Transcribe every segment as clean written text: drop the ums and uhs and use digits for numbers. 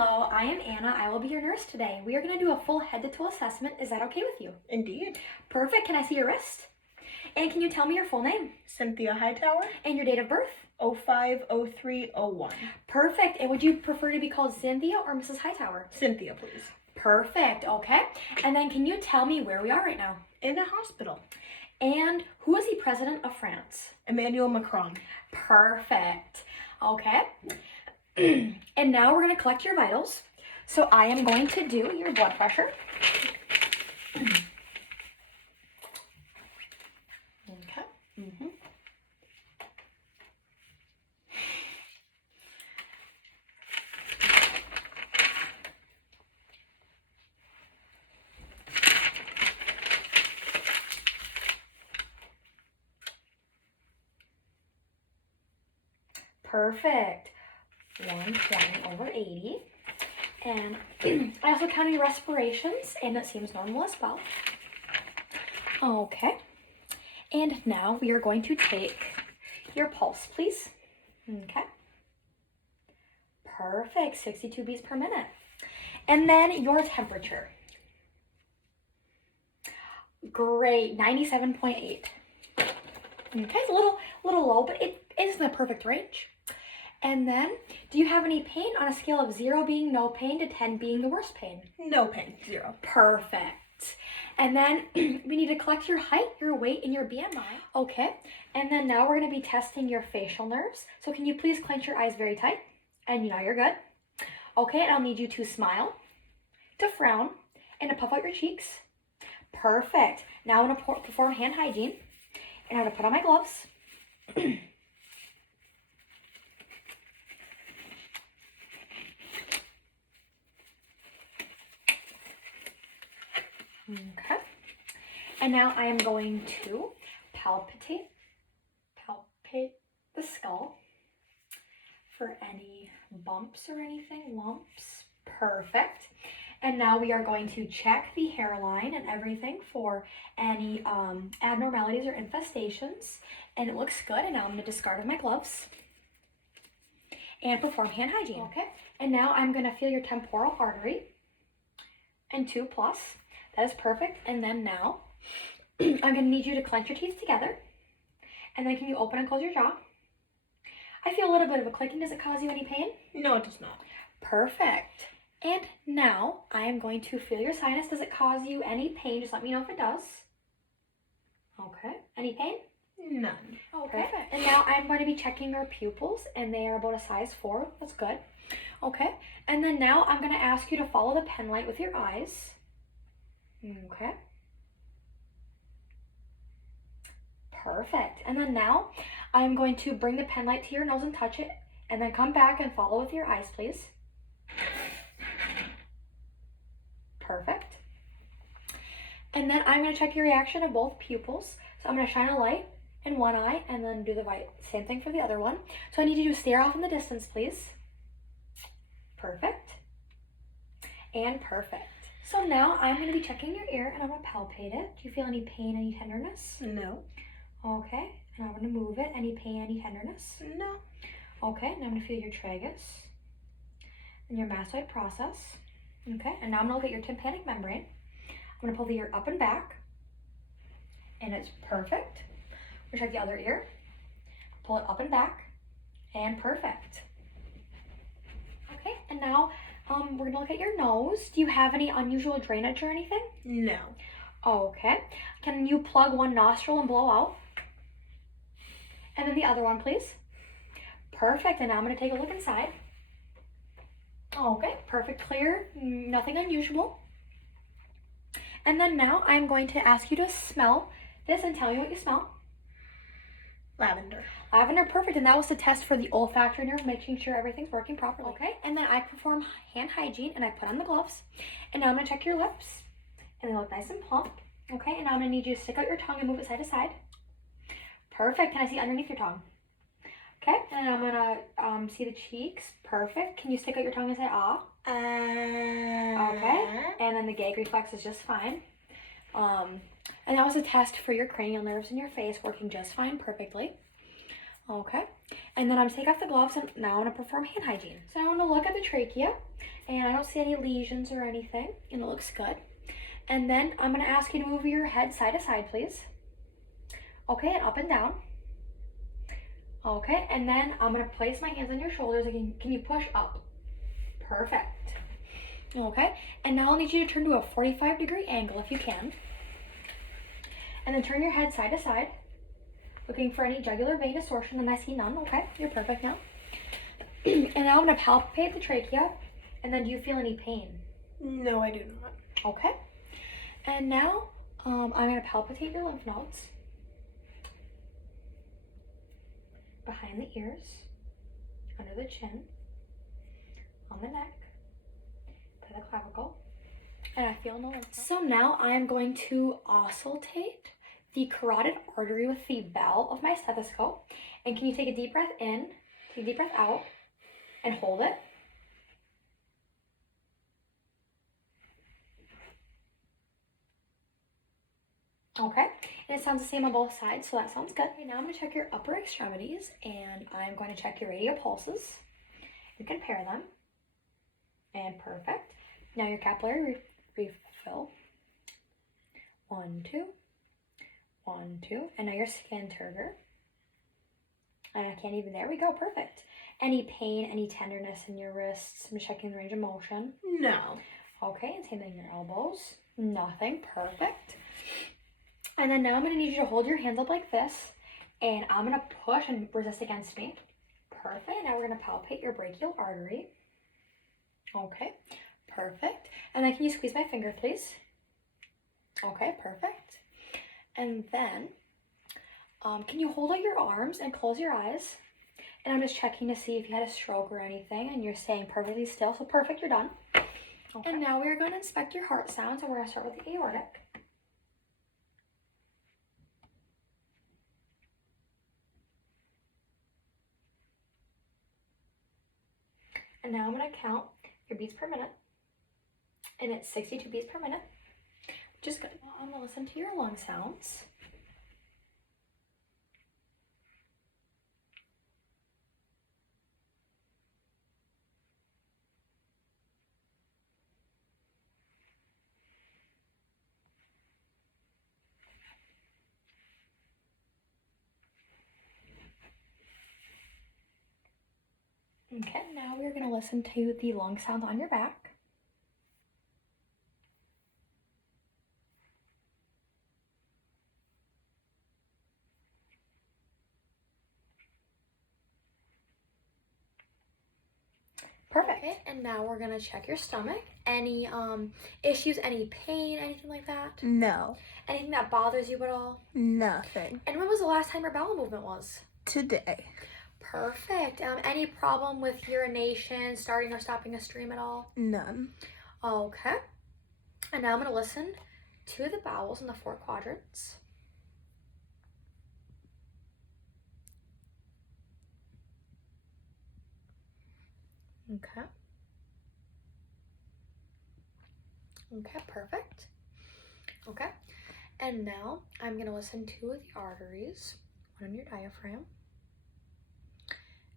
Hello, I am Anna. I will be your nurse today. We are going to do a full head-to-toe assessment. Is that okay with you? Indeed. Perfect. Can I see your wrist? And can you tell me your full name? Cynthia Hightower, And your date of birth? 050301. Perfect. And would you prefer to be called Cynthia or Mrs. Hightower? Cynthia, please. Perfect. Okay. And then can you tell me where we are right now? In a hospital. And who is the president of France? Emmanuel Macron. Perfect. Okay. And now we're going to collect your vitals. So I am going to do your blood pressure. Okay. Perfect. 120/80. And I also counted your respirations, and it seems normal as well. Okay. And now we are going to take your pulse, please. Okay. Perfect. 62 beats per minute. And then your temperature. Great. 97.8. Okay, it's a little low, but it is in the perfect range. And then, do you have any pain on a scale of 0 being no pain to 10 being the worst pain? No pain. 0. Perfect. And then we need to collect your height, your weight, and your BMI. Okay. And then now we're going to be testing your facial nerves. So can you please clench your eyes very tight? And you know you're good. Okay, and I'll need you to smile, to frown, and to puff out your cheeks. Perfect. Now I'm going to perform hand hygiene. And I'm going to put on my gloves. Okay. And now I am going to palpate the skull for any bumps or anything, lumps. Perfect. And now we are going to check the hairline and everything for any abnormalities or infestations. And it looks good. And now I'm going to discard of my gloves and perform hand hygiene. Okay. And now I'm going to feel your temporal artery and 2+. That is perfect. And then now I'm going to need you to clench your teeth together. And then can you open and close your jaw? I feel a little bit of a clicking. Does it cause you any pain? No, it does not. Perfect. And now I am going to feel your sinus. Does it cause you any pain? Just let me know if it does. Okay. Any pain? None. Okay. Perfect. And now I'm going to be checking your pupils, and they are about a size 4. That's good. Okay. And then now I'm going to ask you to follow the pen light with your eyes. Okay. Perfect. And then now I'm going to bring the pen light to your nose and touch it, and then come back and follow with your eyes, please. Perfect. And then I'm going to check your reaction of both pupils. So I'm going to shine a light in one eye and then do the same thing for the other one. So I need you to stare off in the distance, please. Perfect. And perfect. So now I'm going to be checking your ear, and I'm going to palpate it. Do you feel any pain, any tenderness? No. Okay. And I'm going to move it. Any pain, any tenderness? No. Okay. And I'm going to feel your tragus and your mastoid process. Okay. And now I'm going to look at your tympanic membrane. I'm going to pull the ear up and back. And it's perfect. We'll check the other ear. Pull it up and back. And perfect. Okay. And now we're going to look at your nose. Do you have any unusual drainage or anything? No. Okay. Can you plug one nostril and blow out? And then the other one, please. Perfect. And now I'm going to take a look inside. Okay. Perfect. Clear. Nothing unusual. And then now I'm going to ask you to smell this and tell me what you smell. Lavender. Lavender, perfect. And that was the test for the olfactory nerve, making sure everything's working properly. Okay. And then I perform hand hygiene, and I put on the gloves. And now I'm going to check your lips. And they look nice and plump. Okay. And now I'm going to need you to stick out your tongue and move it side to side. Perfect. Can I see underneath your tongue? Okay. And I'm going to see the cheeks. Perfect. Can you stick out your tongue and say ah? Okay. And then the gag reflex is just fine. And that was a test for your cranial nerves in your face, working just fine, perfectly. Okay. And then I'm gonna take off the gloves and now I'm gonna perform hand hygiene. So I'm gonna look at the trachea and I don't see any lesions or anything and it looks good. And then I'm gonna ask you to move your head side to side, please. Okay, and up and down. Okay, and then I'm gonna place my hands on your shoulders again. Can you push up? Perfect. Okay, and now I'll need you to turn to a 45-degree angle if you can. And then turn your head side to side, looking for any jugular vein distortion, and I see none. Okay, you're perfect now. And now I'm gonna palpate the trachea, and then do you feel any pain? No, I do not. Okay. And now I'm gonna palpitate your lymph nodes behind the ears, under the chin, on the neck, by the clavicle, and I feel no lymph nodes. So now I am going to auscultate the carotid artery with the valve of my stethoscope. And can you take a deep breath in, take a deep breath out, and hold it? Okay, and it sounds the same on both sides, so that sounds good. Okay, now I'm going to check your upper extremities, and I'm going to check your radial pulses and compare them. And perfect. Now your capillary refill. 1, 2, 1, 2, and now your skin turgor. And I can't even, there we go, perfect. Any pain, any tenderness in your wrists? I'm checking the range of motion. No. Okay, and same thing in your elbows. Nothing, perfect. And then now I'm going to need you to hold your hands up like this, and I'm going to push and resist against me. Perfect. Now we're going to palpate your brachial artery. Okay, perfect. And then can you squeeze my finger, please? Okay, perfect. And then can you hold out your arms and close your eyes? And I'm just checking to see if you had a stroke or anything, and you're staying perfectly still. So perfect, you're done. Okay. And now we're going to inspect your heart sounds, and we're going to start with the aortic. And now I'm going to count your beats per minute. And it's 62 beats per minute, which is good. Now I'm going to listen to your lung sounds. Okay, now we're going to listen to the lung sounds on your back. Perfect. Okay, and now we're going to check your stomach. Any issues, any pain, anything like that? No. Anything that bothers you at all? Nothing. And when was the last time your bowel movement was? Today. Perfect. Any problem with urination, starting or stopping a stream at all? None. Okay. And now I'm going to listen to the bowels in the 4 quadrants. Okay. Okay, perfect. Okay. And now I'm going to listen to the arteries, one on your diaphragm.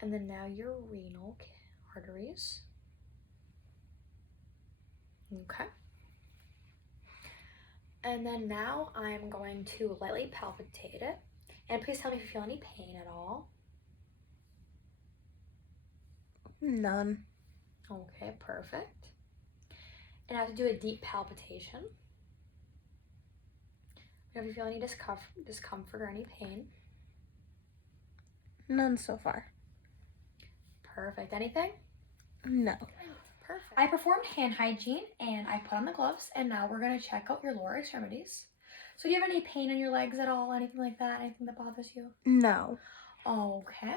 And then now your renal arteries. Okay. And then now I'm going to lightly palpitate it. And please tell me if you feel any pain at all. None. Okay, perfect. And I have to do a deep palpitation. If you feel any discomfort or any pain. None so far. Perfect. Anything? No. Perfect. I performed hand hygiene and I put on the gloves, and now we're going to check out your lower extremities. So do you have any pain in your legs at all? Anything like that? Anything that bothers you? No. Okay.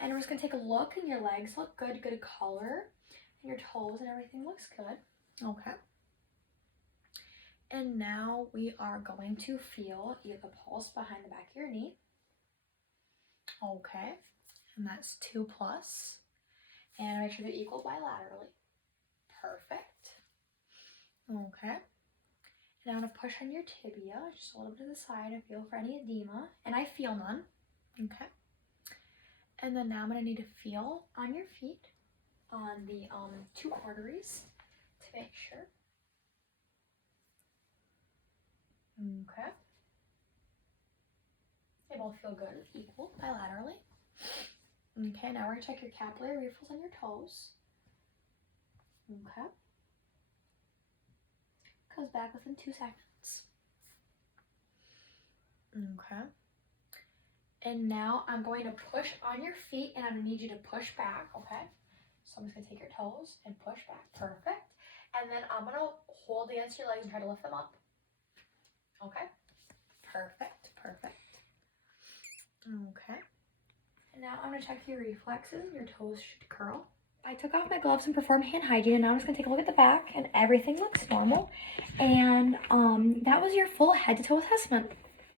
And we're just going to take a look, and your legs look good, good color. And your toes and everything looks good. Okay. And now we are going to feel the pulse behind the back of your knee. Okay. And that's 2+. And make sure they're equal bilaterally. Perfect. Okay. Now I'm going to push on your tibia, just a little bit to the side, and feel for any edema. And I feel none. Okay. And then now I'm gonna need to feel on your feet, on the 2 arteries to make sure. Okay. They both feel good, equal, bilaterally. Okay, now we're gonna check your capillary refills on your toes. Okay. Comes back within 2 seconds. Okay. And now I'm going to push on your feet and I'm gonna need you to push back, okay? So I'm just gonna take your toes and push back, perfect. And then I'm gonna hold against your legs and try to lift them up. Okay, perfect, perfect. Okay. And now I'm gonna check your reflexes. Your toes should curl. I took off my gloves and performed hand hygiene, and now I'm just gonna take a look at the back, and everything looks normal. And that was your full head to toe assessment.